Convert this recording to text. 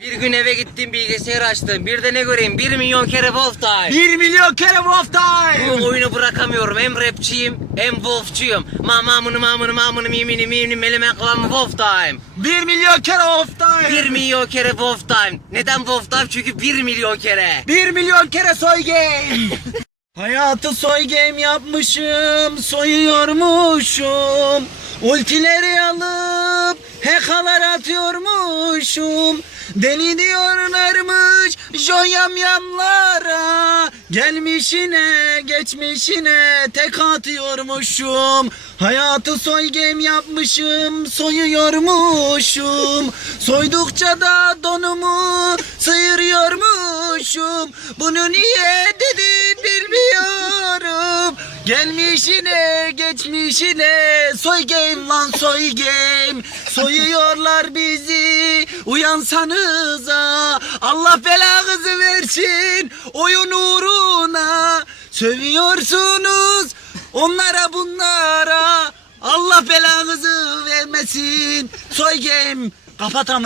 Bir gün eve gittim bilgisayar açtım. Bir de ne göreyim 1 milyon kere Wolf Time. 1 milyon kere Wolf Time. Bu oyunu bırakamıyorum. Hem rapçiyim hem Wolf'çuyum. Mamamını mamını mamını mimini mimini meleme kılan Wolf Time. 1 milyon kere Wolf Time. 1 milyon kere Wolf Time. Neden Wolf Time? Çünkü 1 milyon kere. 1 milyon kere soy game. Hayatı soy game yapmışım, soyuyormuşum. Ultileri alıp hekalar atıyormuşum. Deli diyorlarmış yamlara. Gelmişine geçmişine tek atıyormuşum. Hayatı soy game yapmışım, soyuyormuşum. Soydukça da donumu sıyırıyormuşum. Bunu niye dedim bilmiyorum. Gelmişine geçmişine soy game lan soy game. Soyuyorlar bizi uyansanıza. Allah belanızı versin oyun uğruna. Sövüyorsunuz onlara bunlara. Allah belanızı vermesin. Soy game. Kapat ama.